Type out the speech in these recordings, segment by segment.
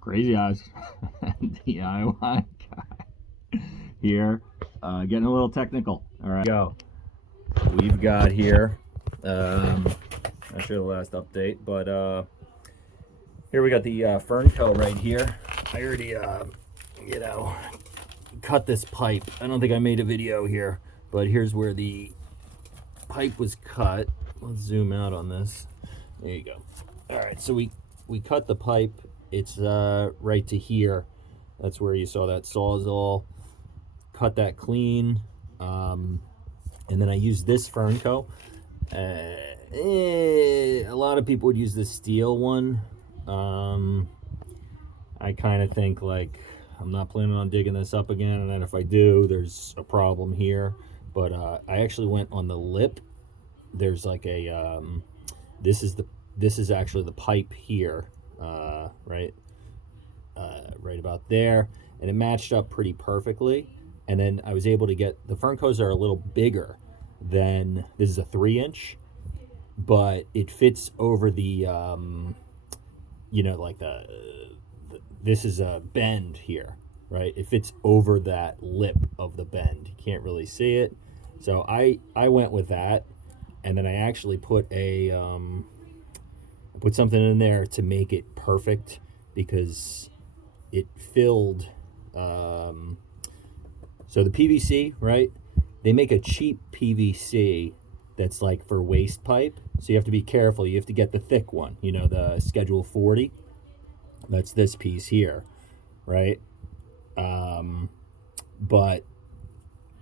Crazy Eyes DIY guy here, getting a little technical. All right, go. We've got here, not sure the last update, but here we got the Fernco right here. I already, cut this pipe. I don't think I made a video here, but here's where the pipe was cut. Let's zoom out on this. There you go. All right, so we cut the pipe. It's right to here. That's where you saw that sawzall. Cut that clean, and then I used this Fernco. A lot of people would use the steel one. I kind of think like I'm not planning on digging this up again, and then if I do, there's a problem here. But I actually went on the lip. There's like a this is actually the pipe here, right about there, and it matched up pretty perfectly. And then I was able to get the Ferncos are a little bigger than this is a 3-inch, but it fits over the like this is a bend here, right? It fits over that lip of the bend. You can't really see it, so I went with that. And then I actually put a put something in there to make it perfect, because it filled. So the PVC, right? They make a cheap PVC that's like for waste pipe. So you have to be careful. You have to get the thick one, the Schedule 40. That's this piece here, right? But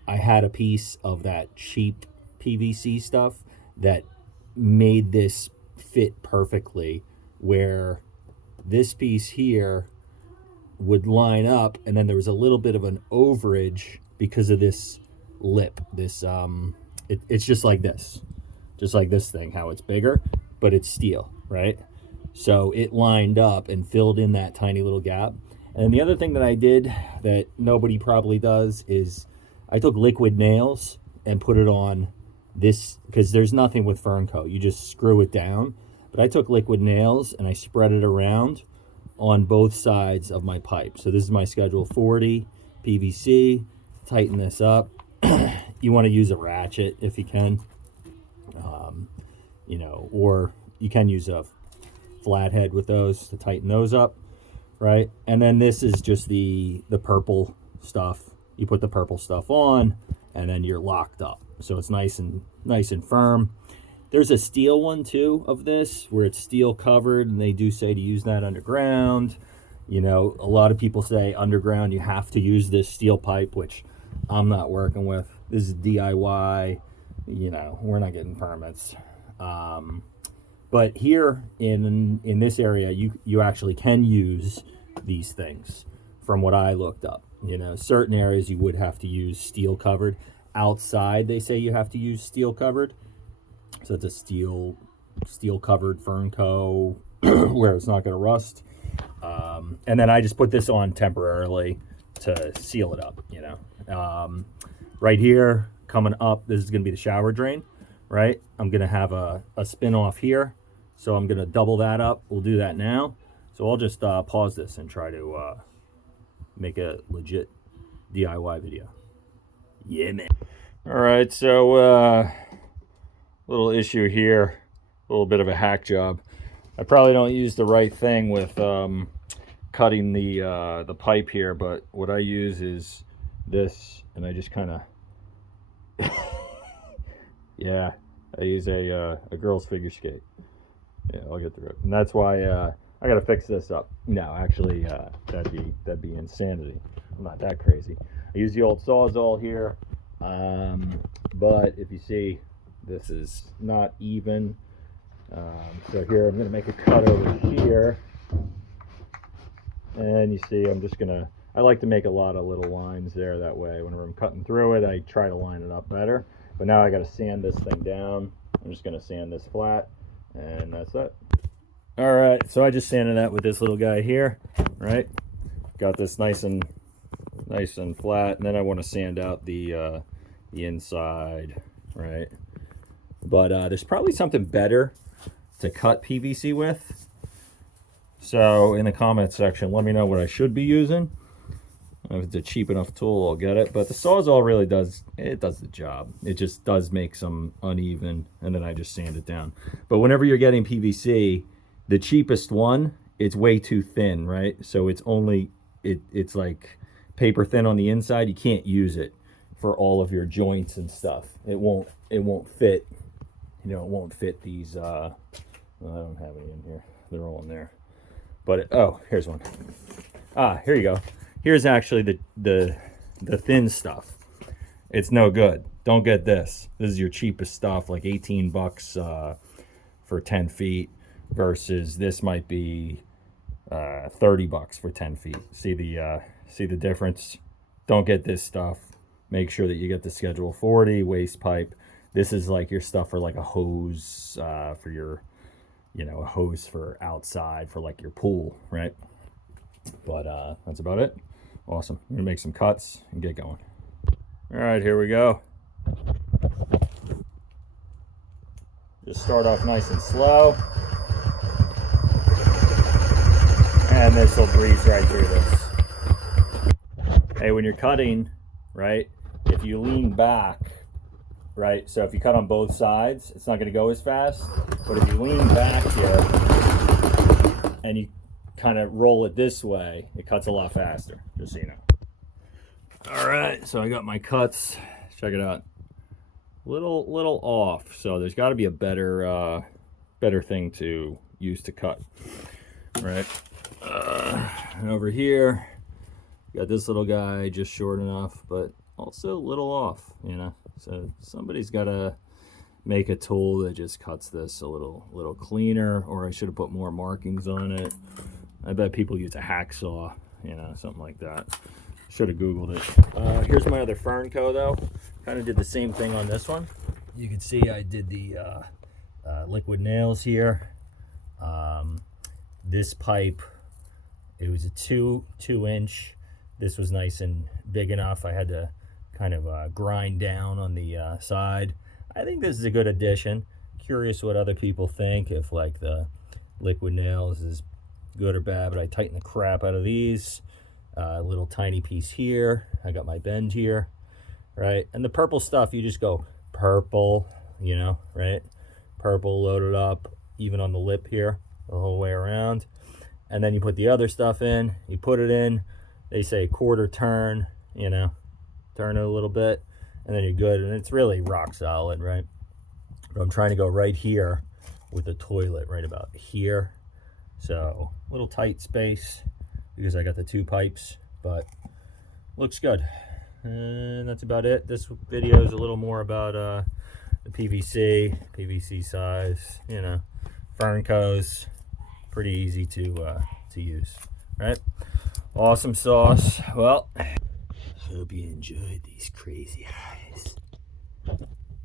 I had a piece of that cheap PVC stuff that made this fit perfectly, where this piece here would line up, and then there was a little bit of an overage because of this lip. This it's just like this thing, how it's bigger, but it's steel, right? So it lined up and filled in that tiny little gap. And the other thing that I did that nobody probably does is I took liquid nails and put it on this, because there's nothing with Fernco, you just screw it down. But I took liquid nails and I spread it around on both sides of my pipe. So this is my Schedule 40 PVC. Tighten this up. You want to use a ratchet if you can, or you can use a flathead with those to tighten those up, right? And then this is just the purple stuff. You put the purple stuff on, and then you're locked up, so it's nice and firm. There's a steel one too of this, where it's steel covered, and they do say to use that underground. A lot of people say underground you have to use this steel pipe, which I'm not working with. This is DIY. We're not getting permits. But here in this area, you actually can use these things. From what I looked up, certain areas you would have to use steel covered. Outside, they say you have to use steel covered. So it's a steel covered Fernco where it's not going to rust. And then I just put this on temporarily to seal it up. Right here coming up, this is going to be the shower drain, right? I'm going to have a spin off here, so I'm going to double that up. We'll do that now. So I'll just pause this and try to make a legit DIY video. Yeah, man. All right, so little issue here, a little bit of a hack job. I probably don't use the right thing with cutting the pipe here, but what I use is this, and I just kind of yeah, I use a girl's figure skate. Yeah, I'll get through it, and that's why I gotta fix this up. No, actually, that'd be insanity. I'm not that crazy. I use the old sawzall here, but if you see, this is not even. So here I'm going to make a cut over here, and you see I like to make a lot of little lines there. That way whenever I'm cutting through it, I try to line it up better. But now I got to sand this thing down. I'm just going to sand this flat, and that's it. All right, so I just sanded that with this little guy here, right? Got this nice and flat, and then I want to sand out the inside, right? But there's probably something better to cut PVC with. So in the comments section, let me know what I should be using. If it's a cheap enough tool, I'll get it. But the Sawzall really does the job. It just does make some uneven, and then I just sand it down. But whenever you're getting PVC, the cheapest one, it's way too thin, right? So it's only, it's like paper thin on the inside. You can't use it for all of your joints and stuff. It won't fit, you know, it won't fit these, I don't have any in here. They're all in there. But, oh, here's one. Ah, here you go. Here's actually the thin stuff. It's no good. Don't get this. This is your cheapest stuff, like 18 bucks for 10 feet versus this might be 30 bucks for 10 feet. See the difference? Don't get this stuff. Make sure that you get the Schedule 40 waste pipe. This is like your stuff for like a hose for your, you know, a hose for outside for like your pool, right? But that's about it. Awesome. I'm gonna make some cuts and get going. All right, here we go. Just start off nice and slow. And this will breeze right through this. Hey, when you're cutting, right, if you lean back, right, so if you cut on both sides, it's not gonna go as fast. But if you lean back here and you kind of roll it this way, it cuts a lot faster, just so you know. All right, so I got my cuts. Check it out. Little off, so there's got to be a better thing to use to cut, right? And over here, got this little guy just short enough, but also a little off, you know. So somebody's got to make a tool that just cuts this a little cleaner, or I should have put more markings on it. I bet people use a hacksaw, you know, something like that. Should have Googled it. Here's my other Fernco though. Kind of did the same thing on this one. You can see I did the liquid nails here. This pipe, it was a two inch. This was nice and big enough. I had to kind of grind down on the side. I think this is a good addition. Curious what other people think, if like the liquid nails is good or bad, but I tighten the crap out of these. Little tiny piece here. I got my bend here, right? And the purple stuff, you just go purple, you know, right? Purple loaded up, even on the lip here, the whole way around. And then you put the other stuff in, you put it in, they say quarter turn, you know, turn it a little bit, and then you're good. And it's really rock solid, right? But I'm trying to go right here with the toilet, right about here. So a little tight space because I got the two pipes, but looks good. And that's about it. This video is a little more about the PVC size, you know, Fernco's pretty easy to use, right? Awesome sauce. Well, hope you enjoyed these crazy eyes.